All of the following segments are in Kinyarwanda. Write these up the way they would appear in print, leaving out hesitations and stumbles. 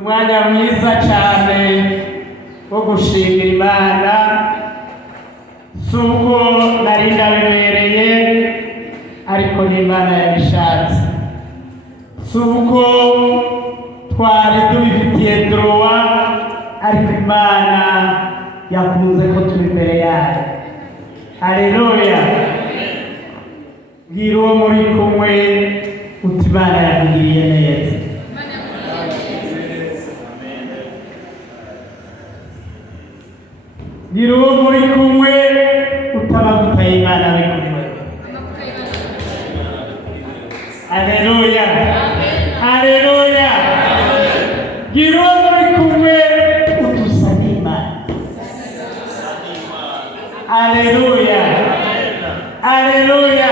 umwanya mwiza cyane wo gushimira Imana, si uko nari ndabibereye ariko n'Imana yabishatse, si uko twari tubifitiye drowa ariko Imana yakunze ko turi imbere yayo. Haleluya! Bwira uwo muri kumwe uti Imana yakugiriye neza. Bwira uwo muri kumwe utamavuta y'Imana ari kuri wewe. Haleluya! Haleluya! Bwira uwo muri kumwe utusa n'Imana. Haleluya! Haleluya!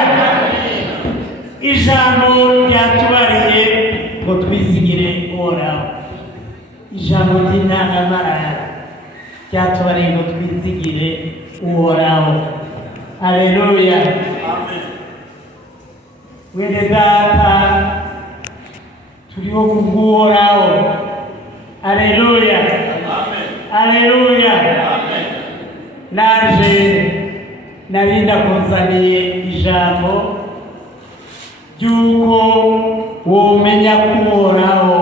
Ijambo ryatubariye ngo twizigire Uhoraho. Ijambo ry'intangamarara ryatubariye ngo twizigire Uhoraho. Haleluya! Wene data turiho kubw'Uhoraho. Haleluya! Haleluya! Naje narinda kuzaniye ijambo ry'uko womenya ko Uhoraho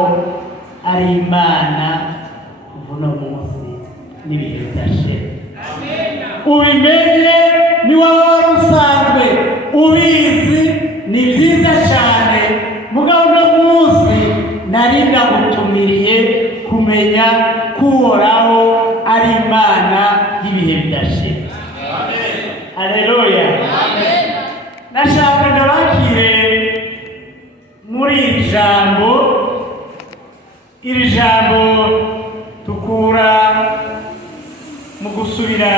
ari Imana kuva uno munsi n'ibihe bidashira. Ubimenye ni wowe wari usanzwe ubizi, ni byiza cyane. Mugabo uno munsi narinda gutumiriye kumenya ko Uhoraho ari Imana y'ibihe bidashira. Haleluya! Nashaka ndabakire muri iri jambo tukura mu gusubira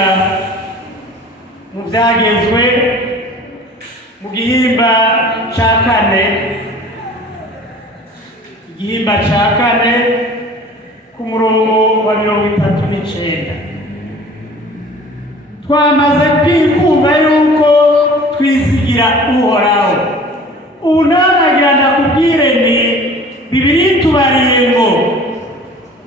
mu byagezwe mu gihimba cya kane, igihimba cya kane ku murongo wa 39. Twamaze kwikumva yuko twizigira Uhoraho. Ubu nanagira ndakubwire ni Bibiliya itubariye ngo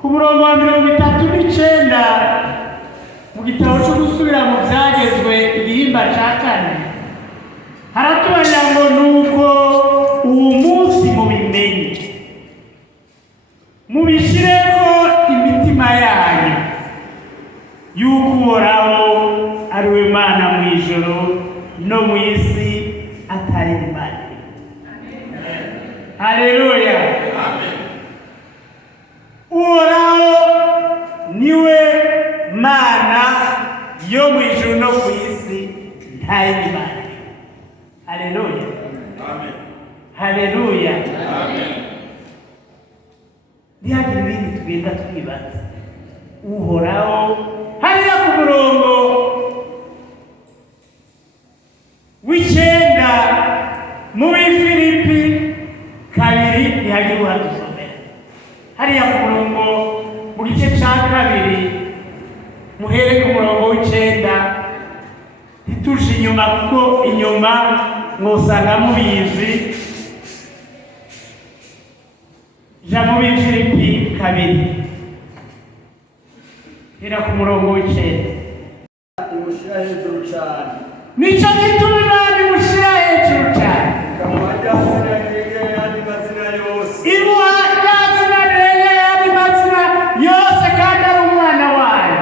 ku murongo wa 39 mu gitabo cyo gusubira mu byagezwe igihimba cya kane haratubarira ngo nuko uwo munsi mubimenye, mubishyireko imitima yanyu yuko Uhoraho ari we Mana mu ijoro no mu isi atari Imana. Haleluya! Uhoraho niwe Mana yo mu ijoro no ku isi ntari Imana. Haleluya! Haleluya! Ntihagire ibindi tugenda twibaza. Uhoraho hariya ku murongo w'Icyenda muri Filipi 2 ntihagire uhadusomera. Hariya ku murongo mu gice cya 2 muhere ku murongo w'Icyenda, ntituje inyuma kuko inyuma mwosanga mubizi. Ja muri Filipi 2 ira ku murongo w'Icyenda. Imushira hejuru cyane. Nico gituma Imana imushira hejuru cyane. Kamajyazina rege yandi mazina yose. Imuha ryazina rege yandi mazina yose kandi ari umwana wayo.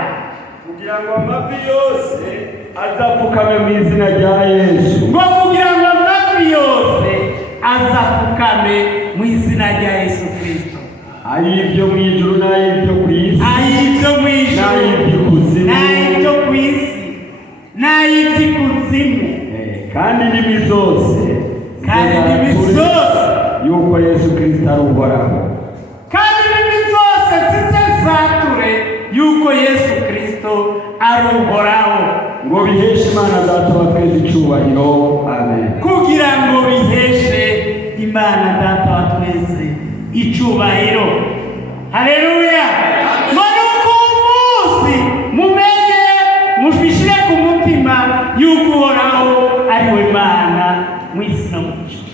Kugira ngo amavi yose azapfukame mu izina rya Yesu. Ngo kugira ngo amavi yose azapfukame mu izina rya Yesu Kristo. Ayibyo mu ijuru n'ayibyo ku isi. Ayibyo mu ijuru n'ayibyo ku isi. N'ayibyo ku isi n'ayibyo kuzimu. Kandi indimi zose yuko Yesu Kristo ari Uhoraho. Kandi indimi zose zizature yuko Yesu Kristo ari Uhoraho. Ngo biheshe Imana Data wa twese icyubahiro. Amen. Kugira ngo biheshe Imana Data wa twese icyubahiro. Haleluya! Nuko umunsi mumenye mubishyire ku mutima yuko Uhoraho ari we Mana mu isi no mu ijuru.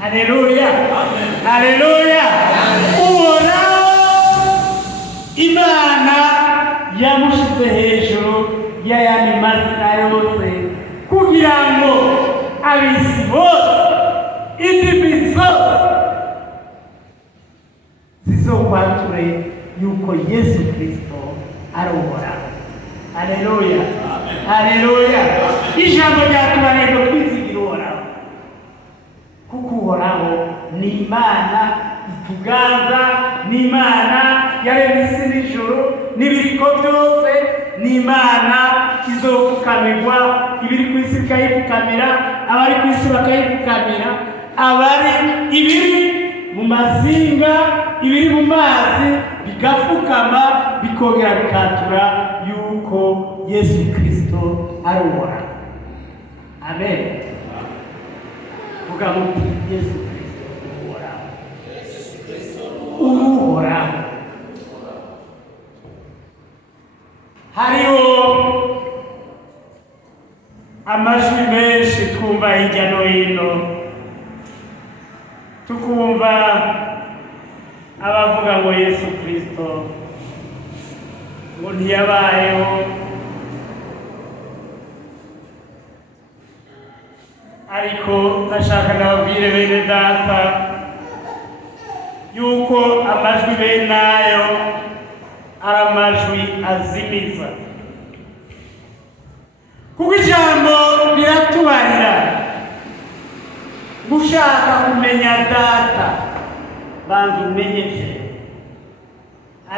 Haleluya! Haleluya! Uhoraho imana yamushize hejuru y'ayandi mazina yose kugira ngo ab'isi bose indimi zose zizokwature yuko Yesu Kristo ari Uhoraho. Haleluya, haleluya. Ijambo ryatubaniye ngo twizigira Uhoraho, kuko Uhoraho ni Imana ituganza, ni Imana yaremye isi n'ijuru n'ibiriko byose, ni Imana izopfukamirwa, ibiri ku isi bikayipfukamira, abari ku isi bakayipfukamira, ibiri mu mazinga, ibiri mu mazi bigapfukama, bikongera bikatura yuko Yesu Kristo ari Uhoraho. Amen. Vuga muti Yesu Kristo Uhoraho. Uhoraho. Hariho amajwi menshi twumva hirya no hino, tukumva abavuga ngo Yesu Kristo ngo ntiyabayeho, ariko ndashaka nababwire bene data yuko amajwi bene ayo ari amajwi azimiza, kuko ijambo riratubarira gushaka kumenya data banza umenye